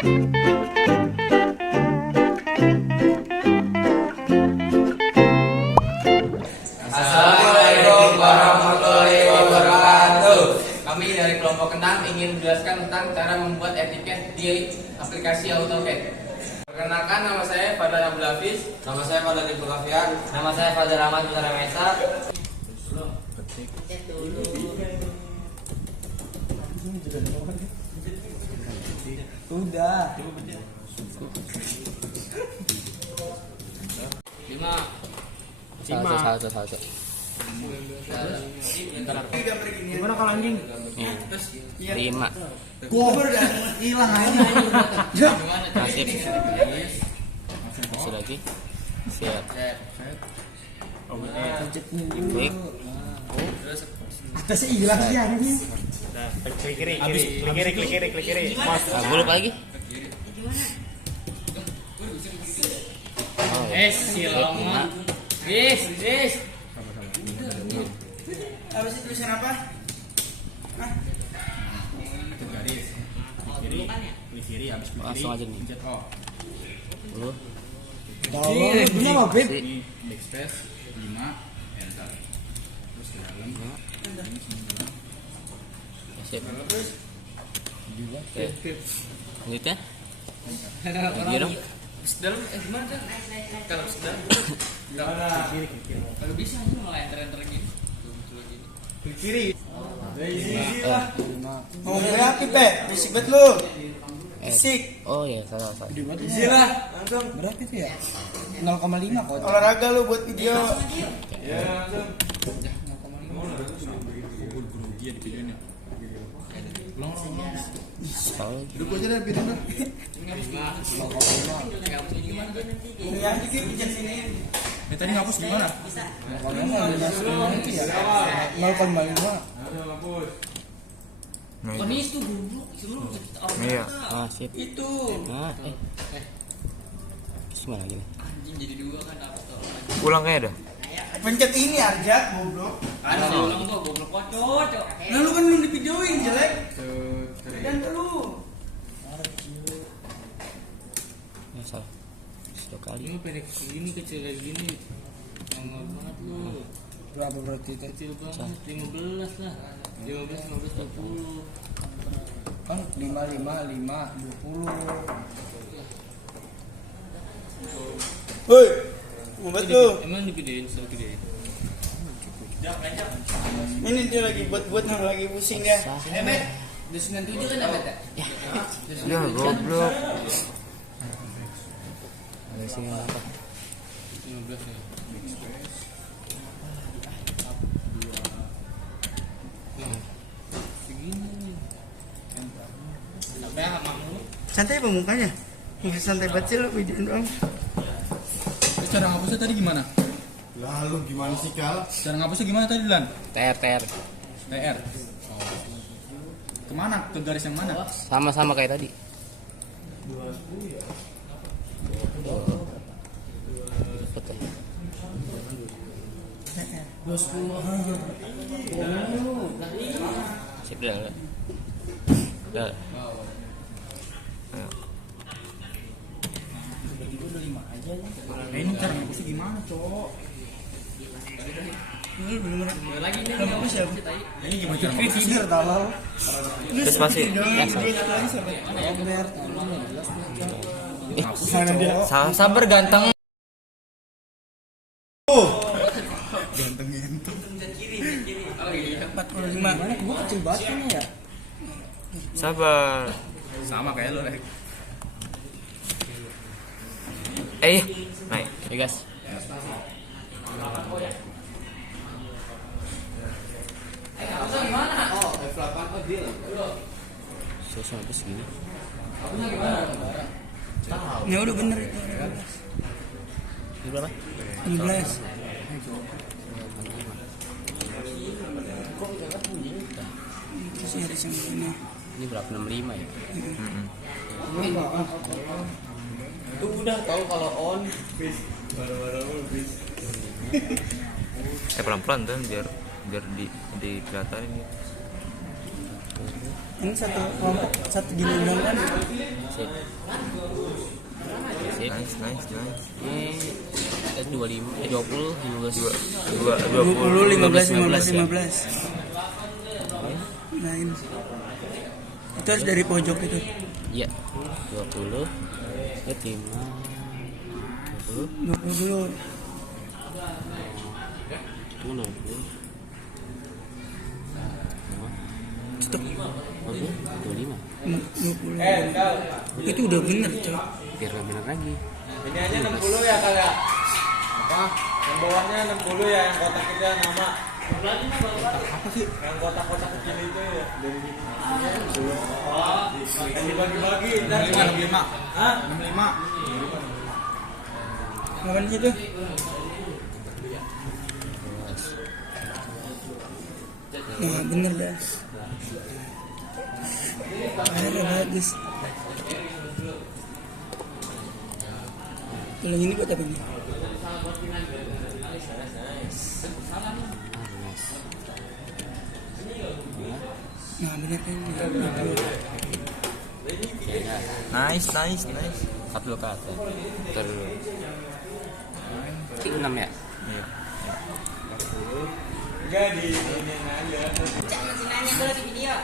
Assalamualaikum warahmatullahi wabarakatuh. Kami dari kelompok Kenang ingin menjelaskan tentang cara membuat etiket di aplikasi AutoCAD. Perkenalkan, nama saya Fadlan Abdul Hafiz. Nama saya Fadlan Ibnu Kafian. Nama saya Fadlan Ahmad Putra Mesa. Udah. 5. Satu. Gimana kalau anjing? 5. Gober dah hilang aja. Nasib. Masih lagi. Siap. Klik. Atasnya hilang sih anjing. Klik kiri. Gue lupa lagi. Silongan. Yes. Apa sih tulisan apa? Garis. Klik kiri habis klik kiri. Langsung aja nih. Pencet O. Lu. Tahu, punya apa, Beb? Ini backspace 5 enter. Terus ke dalam. Siap. Oke. Lanjutnya. Lagi dong. Dalam gimana kan? Kalau sedang kalau bisa aja malah enter gini. Klik kiri. Mau berapa, Beb? Fisik bet lu. Fisik. Oh iya, salah. Isi lah, langsung. Berapa itu ya? 0,5 kok. Olahraga lu buat video. Ya, langsung. Dia di videonya. Salah. Duduk aja deh videonya. Ya, dikit di sini. Tadi ngapus gimana? 0,5. Konis tuh goblok, seluruh Iya. Ah, sip. itu. Nah, gimana lagi nih? Anjing jadi dua kan apa tuh? Pulang kayaknya dah. Pencet ini Arjat, goblok. Ada ulang gua goblok kocok. Nah, lu kan belum divideoin, jelek. Dan lu. Ya salah. Sekali. Ini pendek segini, kecil kayak gini. Ngomong banget lu. Berapa berarti itu? Kecil banget, 15 lah. 15, 20. Kan 5, 20. Woi, ngumpet lu. Emang digedein, selalu gedein. Ini dia lagi buat lagi pusing dia. Emet, 97 kan Emet ya? Ya goblok. Ada sini apa? 15 ya. Segini. Sampai sama lu. Santai pemukanya. Nggak santai banget lu video doang. Terus cara ngapusnya tadi gimana? Lalu gimana sih Kal? Cara ngapusnya gimana tadi Lan? TR. TR. Kemana? Ke garis yang mana? Sama-sama kayak tadi. Cepet ya. 20. Sip dah. Dah. Ini cara ngapusnya gimana, Cok? Lagi nih. Ini gimana cara ngapusnya? Tidur tolol. Terus masih. Ya, Mana dia? sabar ganteng. Ganteng itu. 45. Mana gua kecil banget ini ya? Sabar. Sama kayak lo, Rek. Naik. Ya guys. Saya sampai segini. Ya udah bener itu. Ini berapa? 15. Terus nyari yang ini. Ini berapa? 65 ya? Lu udah tahu kalau on. Pelan-pelan tuh biar di kelihatan ini. Ini satu kelompok satu diundangkan. Sip. Sip. Nice. Ini 25, 20, 15. 20, 15. Nah ini. Itu harus dari pojok itu. Iya. 20. Ya 5. 20. 20 dulu. Tunggu 20. Stop. 25. 20. Itu udah bener, Cok. Biar gak bener lagi. Ini aja 60 ya kali ya. Apa? Yang bawahnya 60 ya, yang kotak itu ya nama. Apa sih? Yang kotak-kotak kecil itu ya. Dari gini. Yang dibagi-bagi. 65. Hah? 65. Kapan sih itu? Nah bener dah. Akhirnya bagus. Kalau ini buat apa nih? Nah bener kan? Nice. 40 ke atas. Terus 6 ya? Iya. Enggak di ini aja. Cak masih nanya dulu di video.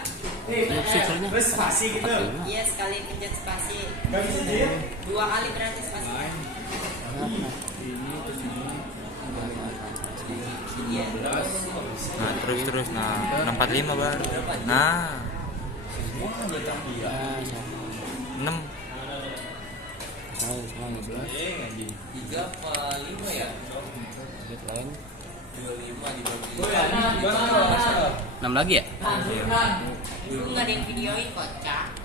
Soalnya Terus spasi gitu. Iya sekali pencet spasi. Enggak bisa diem. 2 kali berarti spasi. Iya. Nah, terus. Nah, 65 baru. Nah. 6. salah 11. 3 apa 5 ya? Lihat lain. 6 lagi ya? Dulu nggak ada yang videoin kocak.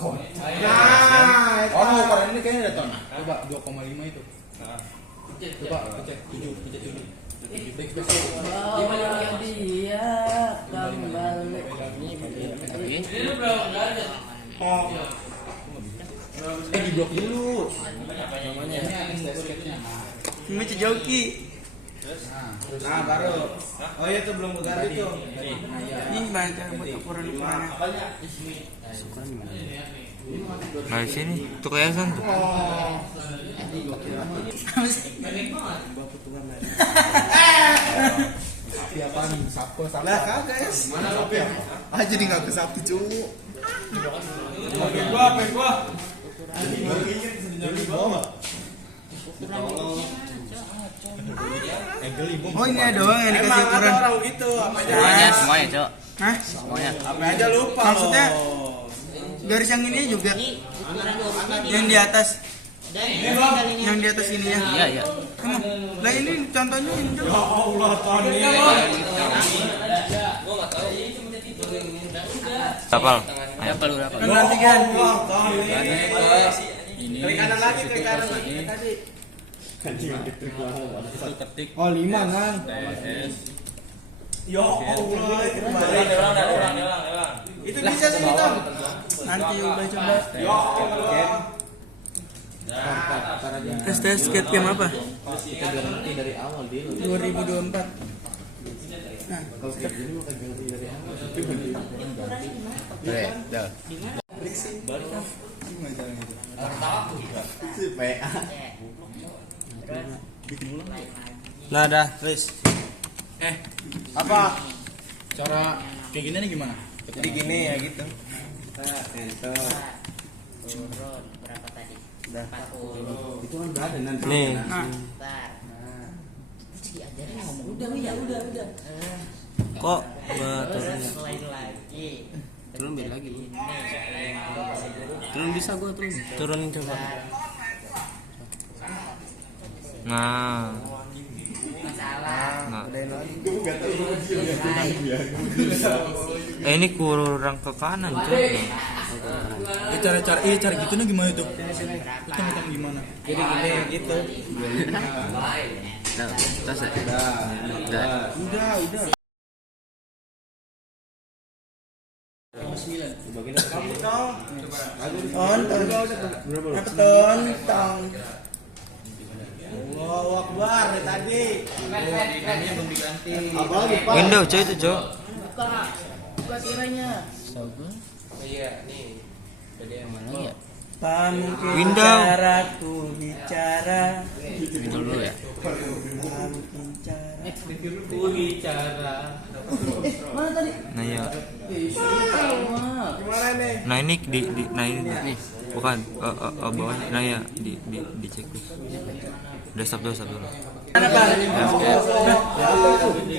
Oh, ukuran ini kayaknya ada ton. Coba 2,5 itu. Coba cek 7. Di blok dulu. Ini Cijoki. Nah, baru. Oh iya itu belum ganti tuh. Ini baca buat ukuran-ukurannya. Nah, di sini tuh kelihatan tuh. Siapa nih? Sapu. Lah kagak ya. Mana sapu ya? Ah jadi enggak ke sapu, cu. Gua. Oh ini ada doang yang dikasih ukuran. Orang gitu, apa Semuanya, Cok. Hah? Semuanya. apa aja lupa. Maksudnya garis yang ini juga yang di atas, yang di atas ini ya. Iya. Emang, lah ini contohnya ini juga. Allah Tony. Tapal. Ayo kalau berapa? Kan nanti kan. Klik kanan lagi, klik kanan lagi tadi. Oh 5 kan. Ya Allah, Itu bisa sih itu. Nanti udah coba. ya Allah. Tes skate game apa? Dari awal dia. 2024. Nah, Lah dah, Tris. Apa? Cara kayak gini nih gimana? jadi gini ya gitu. Turun berapa tadi? 40. Itu kan udah ada nanti. Nih. Bentar. Diajarin ngomong. Udah. Kok Selain lagi. Turun beda lagi. Turun bisa gua turun. turun coba. Nah. Nah. Ini kurang ke kanan, Cok. Cara gitu nih gimana tuh? Hitung gimana? Jadi gini gitu. Nah, tas ya. Udah. Ton. Allahu Akbar dari tadi. Ini belum diganti. Apalagi Pak? Window coy itu coy. Iya, nih. Jadi yang mana ya? Tak mungkin Window. cara ku bicara. Window dulu ya. Tak mungkin cara. Ku bicara. Mana tadi? Nah ya. Gimana nih? Nah ini nah ini nih. Bukan bawah. Nah ya dicek dulu. Udah stop dulu. Mana Pak?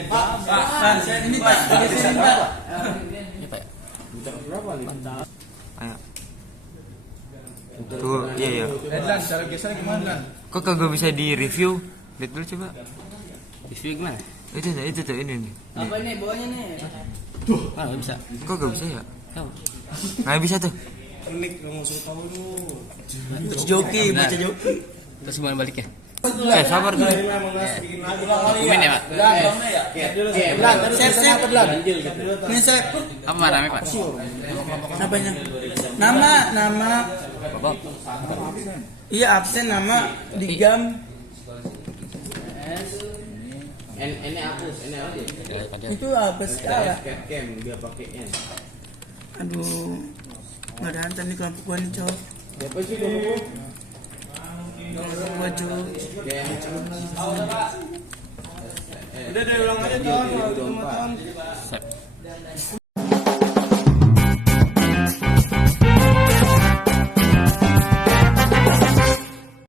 Pak, ini Pak, geserin Pak. Ayo. Tuh, iya. Dan cara geser gimana? Kok kagak bisa di review? Lihat dulu coba. Review gimana? Itu tuh ini nih. Apa ini bawahnya nih? Ah, nggak bisa. Kok gak bisa ya? Tahu. Nggak bisa tuh. Klik kamu suruh tahu dulu. Terus joki, baca joki. Terus gimana baliknya? Sabar dulu. Komen ya, Pak? Save. Ini save. Apa namanya, Pak? Apanya? Nama. Bapak. Iya absen nama digam. Ini hapus, ini aja. Itu apa skala? Cam dia pakai N. Aduh, nggak ada hantar nih kelompok gua nih cowok. Siapa sih kamu? Kelompok gua cowok. Udah ulang aja Ton. Sep.